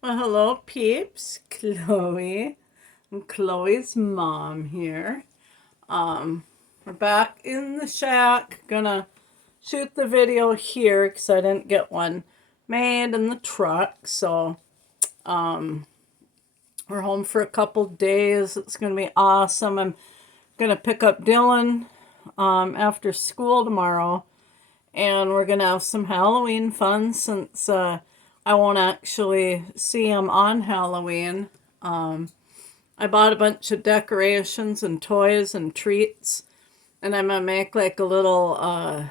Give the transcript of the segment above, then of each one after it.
Well, hello, peeps. Chloe. I'm Chloe's mom here. We're back in the shack. Gonna shoot the video here because I didn't get one made in the truck. So, we're home for a couple days. It's gonna be awesome. I'm gonna pick up Dylan after school tomorrow, and we're gonna have some Halloween fun since I won't actually see him on Halloween. I bought a bunch of decorations and toys and treats, and I'm gonna make like a little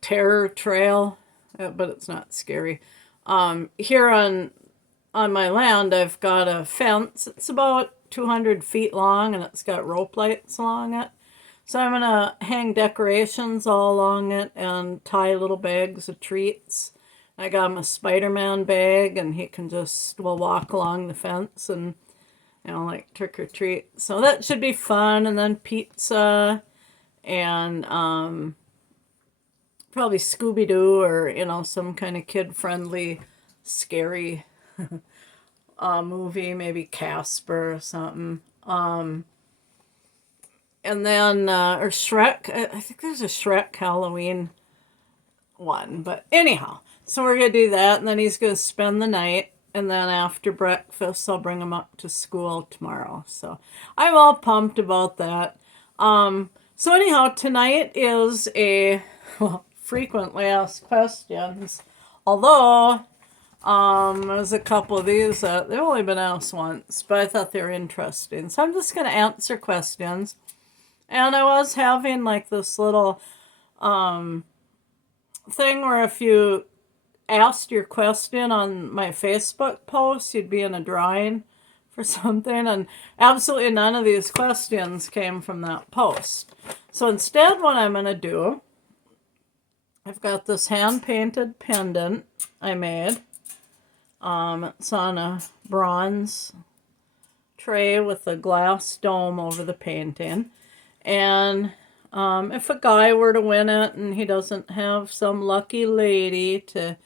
terror trail, but it's not scary. Here on my land, I've got a fence. It's about 200 feet long, and it's got rope lights along it. So I'm gonna hang decorations all along it and tie little bags of treats. I got him a Spider-Man bag, and he can just will walk along the fence and like trick or treat. So that should be fun. And then pizza and probably Scooby Doo or some kind of kid friendly, scary movie, maybe Casper or something. And then or Shrek. I think there's a Shrek Halloween one, but anyhow. So we're gonna do that, and then he's gonna spend the night, and then after breakfast, I'll bring him up to school tomorrow. So I'm all pumped about that. So anyhow, tonight is a frequently asked questions. Although there's a couple of these that they've only been asked once, but I thought they were interesting. So I'm just gonna answer questions. And I was having like this little thing where if you asked your question on my Facebook post, you'd be in a drawing for something, and absolutely none of these questions came from that post. So instead, what I'm going to do, I've got this hand-painted pendant I made. It's on a bronze tray with a glass dome over the painting. And if a guy were to win it and he doesn't have some lucky lady to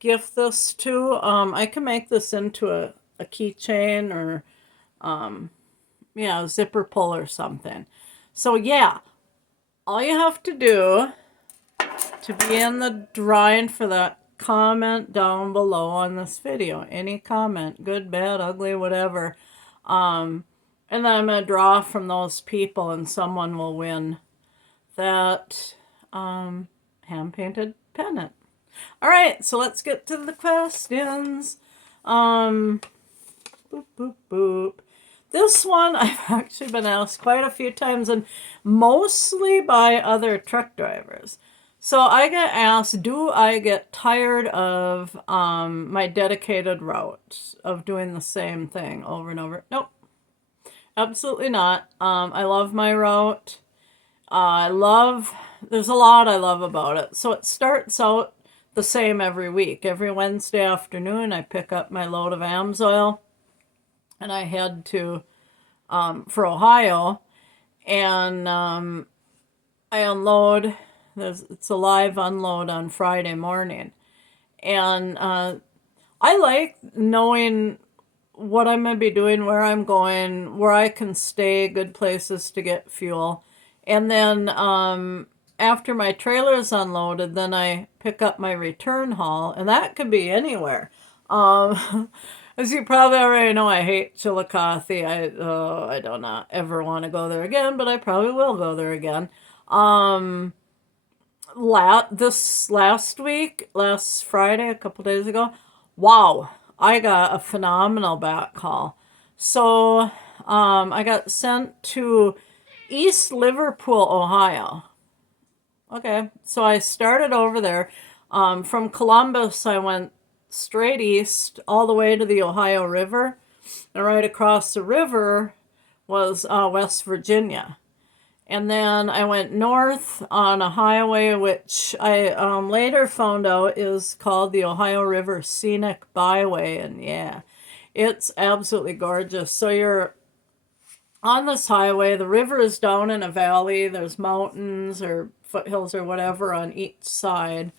gift this to, I can make this into a keychain or a zipper pull or something. So yeah, all you have to do to be in the drawing for that, comment down below on this video. Any comment, good, bad, ugly, whatever. And then I'm going to draw from those people, and someone will win that hand-painted pendant. All right, so let's get to the questions. Boop, boop, boop. This one I've actually been asked quite a few times, and mostly by other truck drivers. So I get asked, do I get tired of my dedicated route of doing the same thing over and over? Nope, absolutely not. I love my route. There's a lot I love about it. So it starts out the same every week. Every Wednesday afternoon, I pick up my load of AMSOIL and I head to, for Ohio, and I unload. It's a live unload on Friday morning. And I like knowing what I'm going to be doing, where I'm going, where I can stay, good places to get fuel. And then after my trailer is unloaded, then I pick up my return haul, and that could be anywhere. As you probably already know, I hate Chillicothe. I do not ever want to go there again, but I probably will go there again. This last week, last Friday, a couple days ago, wow, I got a phenomenal back call. So I got sent to East Liverpool, Ohio. Okay, so I started over there. From Columbus, I went straight east all the way to the Ohio River. And right across the river was West Virginia. And then I went north on a highway, which I later found out is called the Ohio River Scenic Byway. And yeah, it's absolutely gorgeous. So you're on this highway. The river is down in a valley. There's mountains or foothills or whatever on each side.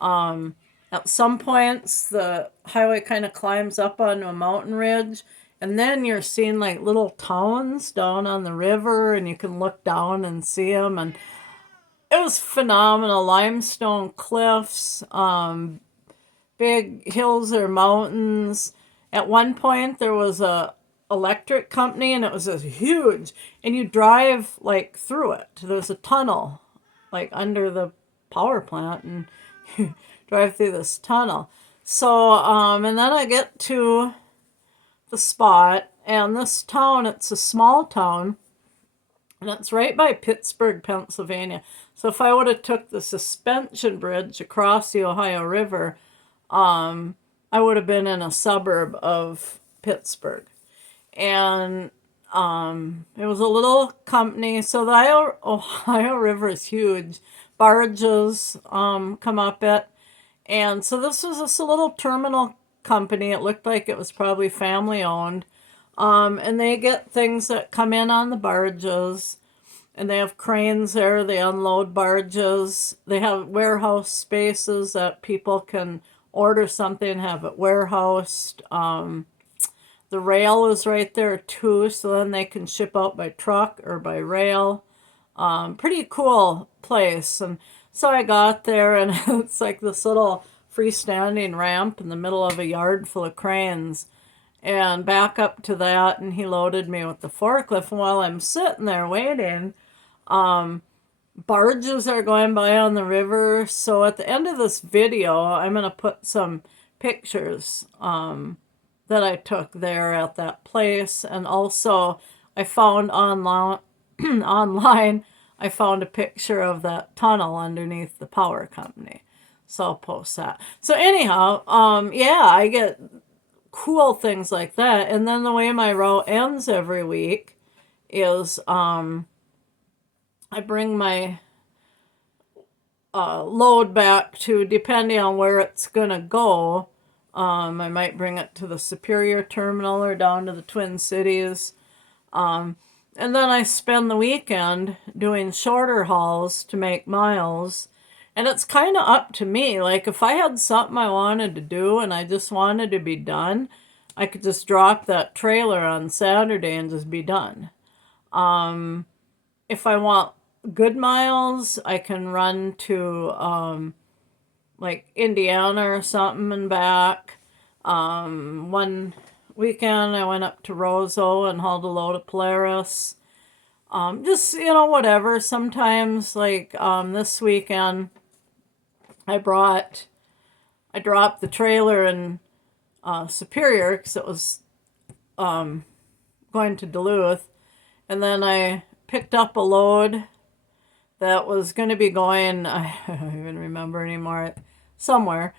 And At some points, the highway kind of climbs up onto a mountain ridge, and then you're seeing like little towns down on the river, and you can look down and see them. And it was phenomenal. Limestone cliffs, big hills or mountains. At one point, there was a electric company, and it was a huge, and you drive like through it. There's a tunnel like under the power plant, and you drive through this tunnel. So, and then I get to the spot, and this town, it's a small town, and it's right by Pittsburgh, Pennsylvania. So if I would have took the suspension bridge across the Ohio River, I would have been in a suburb of Pittsburgh. And it was a little company. So the Ohio River is huge. Barges come up it. And so this was just a little terminal company. It looked like it was probably family owned. And they get things that come in on the barges. And they have cranes there. They unload barges. They have warehouse spaces that people can order something, have it warehoused. The rail is right there too, so then they can ship out by truck or by rail. Pretty cool place. And so I got there, and it's like this little freestanding ramp in the middle of a yard full of cranes. And back up to that, and he loaded me with the forklift. And while I'm sitting there waiting, barges are going by on the river. So at the end of this video, I'm going to put some pictures that I took there at that place. And also I found online, I found a picture of that tunnel underneath the power company. So I'll post that. So anyhow, yeah, I get cool things like that. And then the way my route ends every week is I bring my load back to, depending on where it's going to go, I might bring it to the Superior Terminal or down to the Twin Cities. And then I spend the weekend doing shorter hauls to make miles. And it's kind of up to me. Like if I had something I wanted to do and I just wanted to be done, I could just drop that trailer on Saturday and just be done. If I want good miles, I can run to like Indiana or something and back. One weekend I went up to Roseau and hauled a load of Polaris. Just, whatever. Sometimes like this weekend I dropped the trailer in Superior because it was going to Duluth. And then I picked up a load that was going to be going, I don't even remember anymore, somewhere.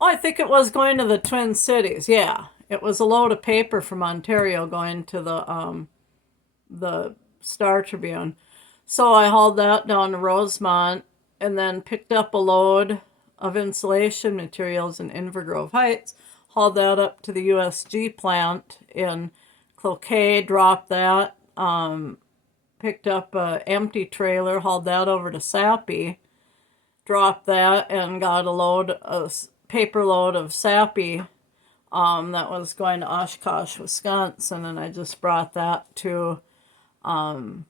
Oh, I think it was going to the Twin Cities. Yeah, it was a load of paper from Ontario going to the Star Tribune. So I hauled that down to Rosemont and then picked up a load of insulation materials in Invergrove Heights, hauled that up to the USG plant in Cloquet, dropped that, picked up an empty trailer, hauled that over to Sappy, dropped that, and got a paper load of Sappy that was going to Oshkosh, Wisconsin, and I just brought that to the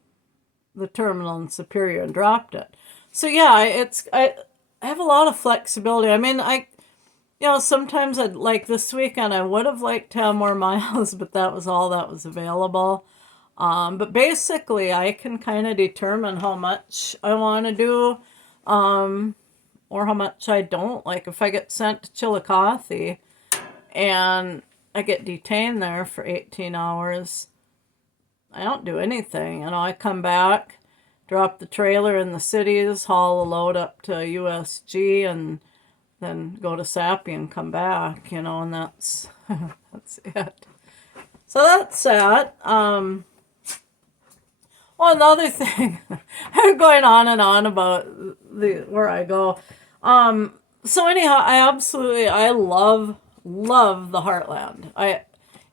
terminal in Superior and dropped it. So yeah, I have a lot of flexibility. I mean, sometimes like this weekend, I would have liked to have more miles, but that was all that was available. But basically, I can kind of determine how much I want to do, or how much I don't. Like if I get sent to Chillicothe and I get detained there for 18 hours, I don't do anything. I come back, drop the trailer in the cities, haul a load up to USG, and then go to Sappy and come back, and that's that's it. So that's that. Well, another thing, I'm going on and on about where I go. So anyhow, I love the Heartland.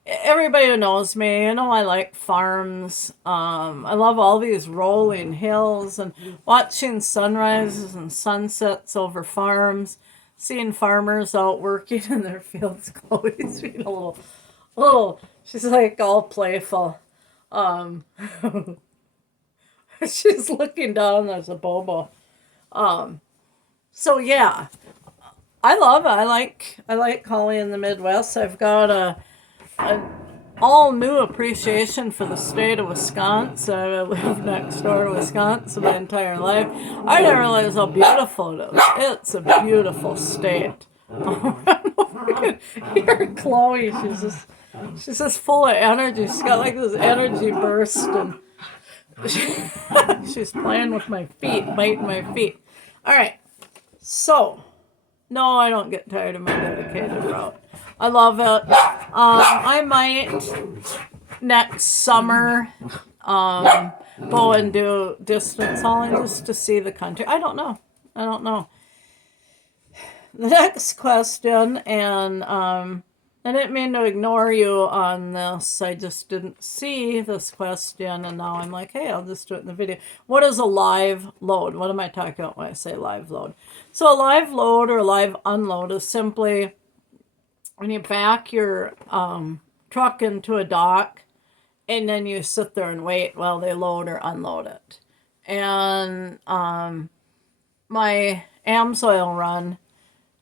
Everybody who knows me, I like farms. I love all these rolling hills and watching sunrises and sunsets over farms. seeing farmers out working in their fields. Chloe's being little, she's like all playful. Um, she's looking down, there's a Bobo. So yeah, I love it. I like Holly in the Midwest. I've got a all new appreciation for the state of Wisconsin. I lived next door to Wisconsin my entire life. I didn't realize how beautiful it is. It's a beautiful state. Here, Chloe, she's just full of energy. She's got like this energy burst, and she's playing with my feet, biting my feet. All right, so no, I don't get tired of my dedicated route. I love it. I might next summer go and do distance hauling just to see the country. I don't know. The next question, and I didn't mean to ignore you on this. I just didn't see this question, and now I'm like, hey, I'll just do it in the video. What is a live load? What am I talking about when I say live load? So a live load or live unload is simply when you back your truck into a dock, and then you sit there and wait while they load or unload it. And my AMSOIL run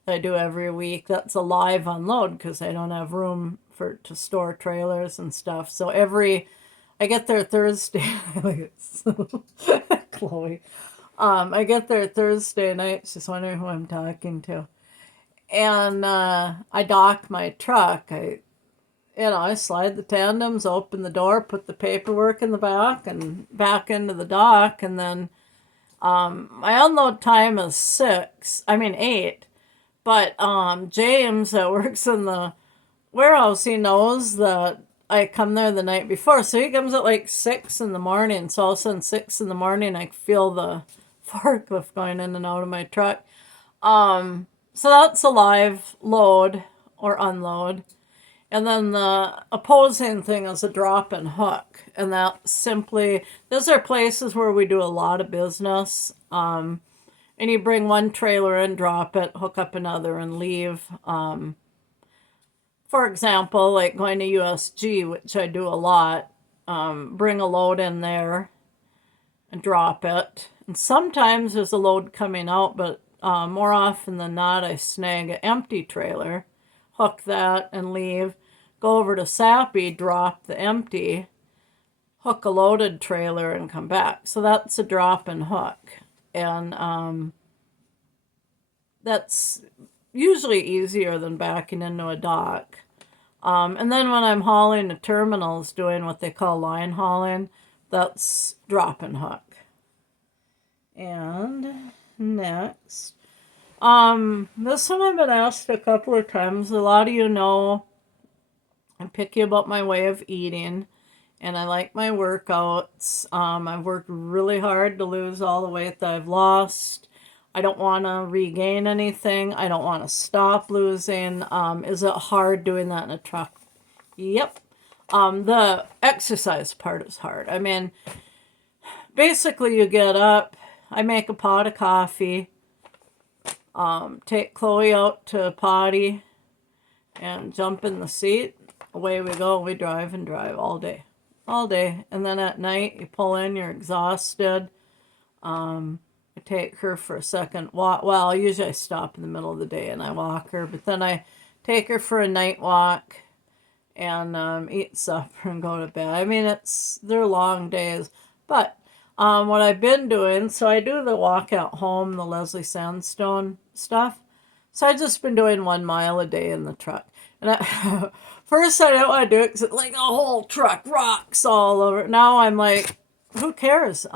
I do every week, that's a live unload because I don't have room to store trailers and stuff. So I get there Thursday. Chloe. I get there Thursday night. She's wondering who I'm talking to. And I dock my truck. I slide the tandems, open the door, put the paperwork in the back, and back into the dock. And then my unload time is 8. But James, that works in the warehouse, he knows that I come there the night before. So he comes at like 6 in the morning. So all of a sudden, 6 in the morning, I feel the forklift going in and out of my truck. So that's a live load or unload. And then the opposing thing is a drop and hook. And that simply, those are places where we do a lot of business. And you bring one trailer in, drop it, hook up another, and leave. For example, like going to USG, which I do a lot, bring a load in there and drop it. And sometimes there's a load coming out, but more often than not, I snag an empty trailer, hook that, and leave. Go over to Sappy, drop the empty, hook a loaded trailer, and come back. So that's a drop and hook. And that's usually easier than backing into a dock. And then when I'm hauling to terminals, doing what they call line hauling, that's drop and hook. And next, this one I've been asked a couple of times. A lot of you know I'm picky about my way of eating, and I like my workouts. I've worked really hard to lose all the weight that I've lost. I don't want to regain anything. I don't want to stop losing. Is it hard doing that in a truck? Yep. The exercise part is hard. I mean, basically you get up, I make a pot of coffee, take Chloe out to potty, and jump in the seat. Away we go. We drive and drive all day. And then at night you pull in, you're exhausted. I take her for a second walk. Well, usually I stop in the middle of the day and I walk her, but then I take her for a night walk and eat supper and go to bed. I mean, they're long days, but what I've been doing, so I do the walk at home, the Leslie Sandstone stuff. So I've just been doing 1 mile a day in the truck. And first I didn't want to do it because like a whole truck rocks all over. Now I'm like, who cares?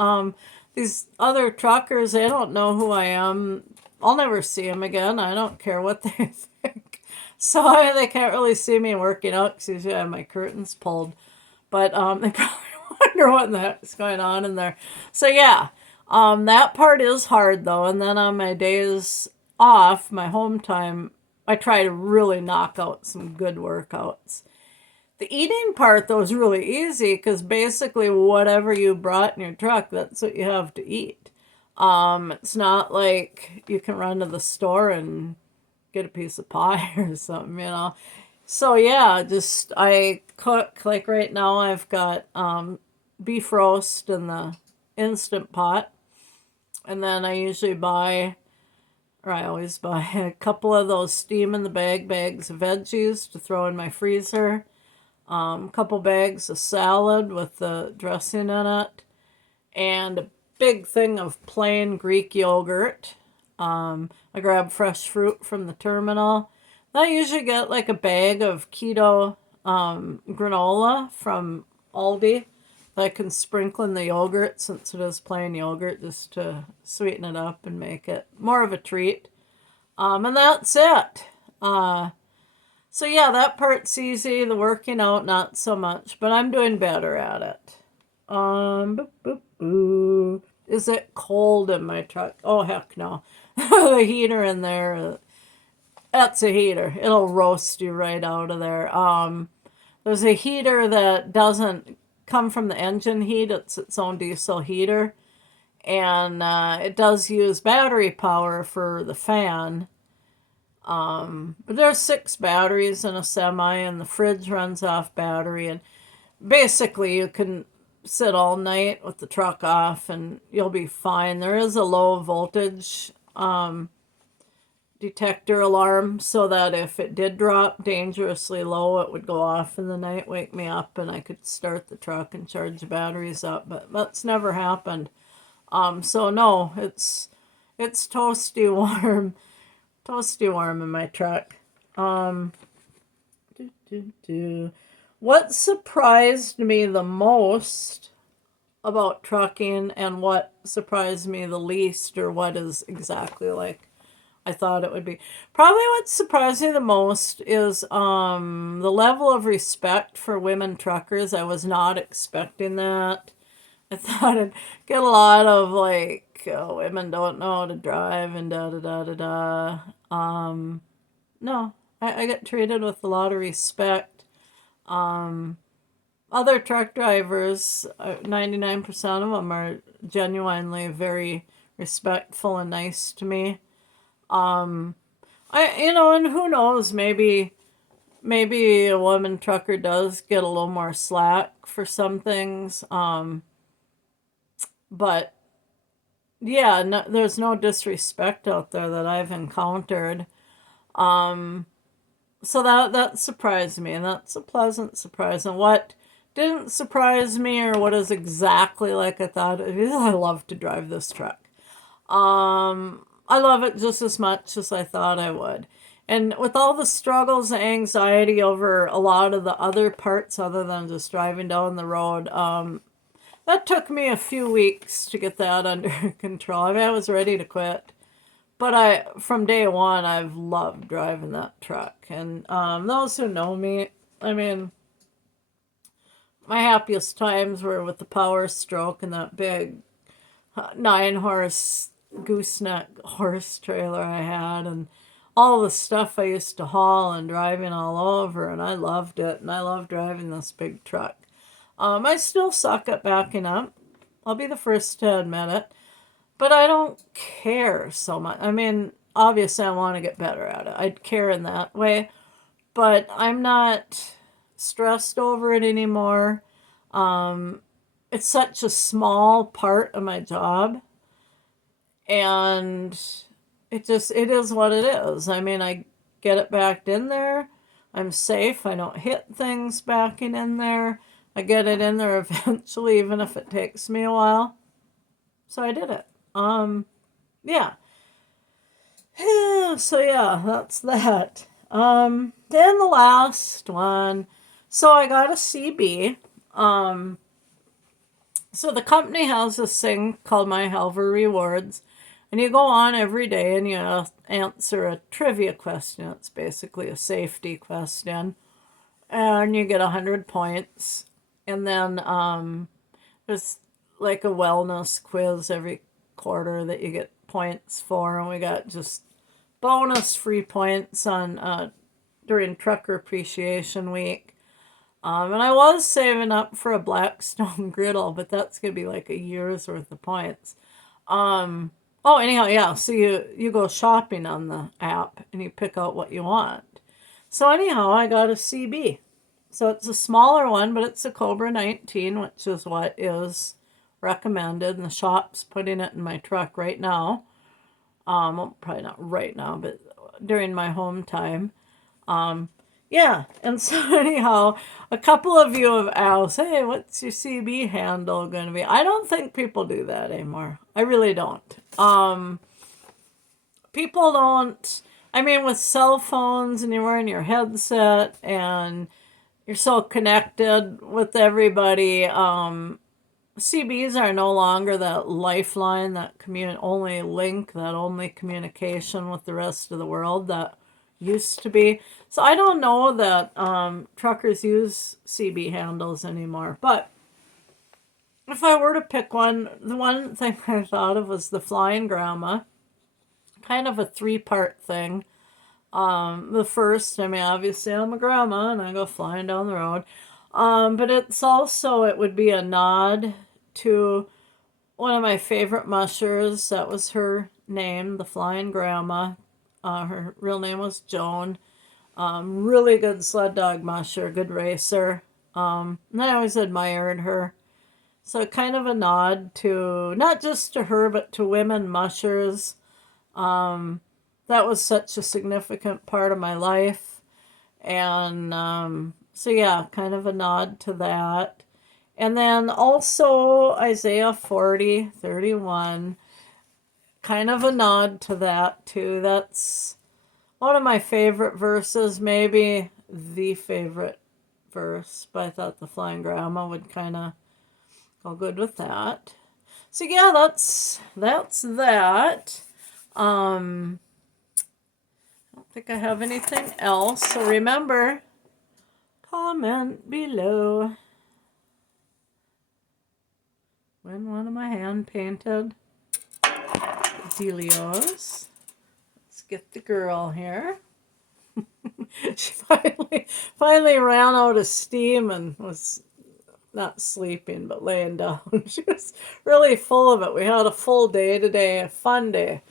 These other truckers, they don't know who I am. I'll never see them again. I don't care what they think. So they can't really see me working out because usually I have my curtains pulled. But they probably wonder what the heck's going on in there. So yeah, that part is hard though. And then on my days off, my home time, I try to really knock out some good workouts. The eating part, though, is really easy because basically whatever you brought in your truck, that's what you have to eat. It's not like you can run to the store and get a piece of pie or something, you know. So yeah, just I cook like right now I've got beef roast in the instant pot, and then I usually buy, or I always buy a couple of those steam in the bag bags of veggies to throw in my freezer. A couple bags of salad with the dressing in it, and a big thing of plain Greek yogurt. I grab fresh fruit from the terminal. I usually get like a bag of keto granola from Aldi that I can sprinkle in the yogurt since it is plain yogurt just to sweeten it up and make it more of a treat. And that's it. So yeah, that part's easy. The working out, not so much, but I'm doing better at it. Boop, boop, boop. Is it cold in my truck? Oh, heck no. The heater in there, that's a heater. It'll roast you right out of there. There's a heater that doesn't come from the engine heat. It's its own diesel heater. And it does use battery power for the fan. But there's 6 batteries in a semi, and the fridge runs off battery. And basically, you can sit all night with the truck off and you'll be fine. There is a low voltage detector alarm so that if it did drop dangerously low, it would go off in the night, wake me up, and I could start the truck and charge the batteries up. But that's never happened. So no, it's toasty warm in my truck. What surprised me the most about trucking, and what surprised me the least, or what is exactly like I thought it would be. Probably what surprised me the most is the level of respect for women truckers. I was not expecting that. I thought I'd get a lot of like, oh, women don't know how to drive and da da da da da. No, I get treated with a lot of respect. Other truck drivers, 99% of them are genuinely very respectful and nice to me. And who knows, maybe a woman trucker does get a little more slack for some things. But yeah, no, there's no disrespect out there that I've encountered. So that surprised me, and that's a pleasant surprise. And what didn't surprise me, or what is exactly like I thought it is, I love to drive this truck. I love it just as much as I thought I would. And with all the struggles and anxiety over a lot of the other parts other than just driving down the road, that took me a few weeks to get that under control. I mean, I was ready to quit. But from day one, I've loved driving that truck. And those who know me, I mean, my happiest times were with the Power Stroke and that big 9-horse gooseneck horse trailer I had, and all the stuff I used to haul and driving all over, and I loved it, and I love driving this big truck. I still suck at backing up. I'll be the first to admit it, but I don't care so much. I mean, obviously I want to get better at it. I'd care in that way, but I'm not stressed over it anymore. It's such a small part of my job, and it is what it is. I mean, I get it backed in there. I'm safe. I don't hit things backing in there. I get it in there eventually, even if it takes me a while. So I did it. Yeah. So yeah, that's that. Then the last one. So I got a CB. So the company has this thing called My Helver Rewards, and you go on every day and you answer a trivia question. It's basically a safety question, and you get 100 points. And then there's like a wellness quiz every quarter that you get points for, and we got just bonus free points on during Trucker Appreciation Week. And I was saving up for a Blackstone griddle, but that's gonna be like a year's worth of points. Oh, anyhow, yeah. So you go shopping on the app and you pick out what you want. So anyhow, I got a CB. So it's a smaller one, but it's a Cobra 19, which is what is recommended. And the shop's putting it in my truck right now. Well, probably not right now, but during my home time. Yeah, and so anyhow, a couple of you have asked, hey, what's your CB handle going to be? I don't think people do that anymore. I really don't. People don't, I mean, with cell phones and you're wearing your headset and you're so connected with everybody, CBs are no longer that lifeline, that only link, that only communication with the rest of the world that used to be. So I don't know that truckers use CB handles anymore. But if I were to pick one, the one thing I thought of was the Flying Grandma, kind of a three-part thing. The first, I mean, obviously I'm a grandma and I go flying down the road. But it's also, it would be a nod to one of my favorite mushers. That was her name, the Flying Grandma. Her real name was Joan. Really good sled dog musher, good racer. And I always admired her. So kind of a nod to, not just to her, but to women mushers. That was such a significant part of my life. And so, yeah, kind of a nod to that. And then also Isaiah 40:31, kind of a nod to that too. That's one of my favorite verses, maybe the favorite verse, but I thought the Flying Grandma would kind of go good with that. So yeah, that's that. I don't think I have anything else. So remember, comment below. When one of my hand painted Delios. Let's get the girl here. She finally ran out of steam and was not sleeping but laying down. She was really full of it. We had a full day today, a fun day.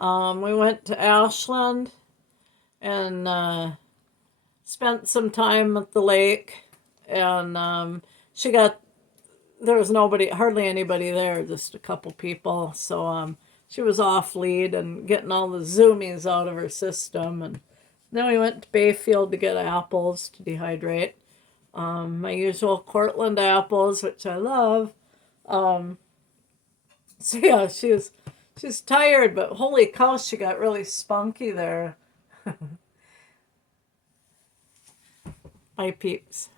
We went to Ashland and spent some time at the lake, and there was hardly anybody there, just a couple people. So she was off lead and getting all the zoomies out of her system. And then we went to Bayfield to get apples to dehydrate. My usual Cortland apples, which I love. So yeah, she's tired, but holy cow, she got really spunky there. Bye, peeps.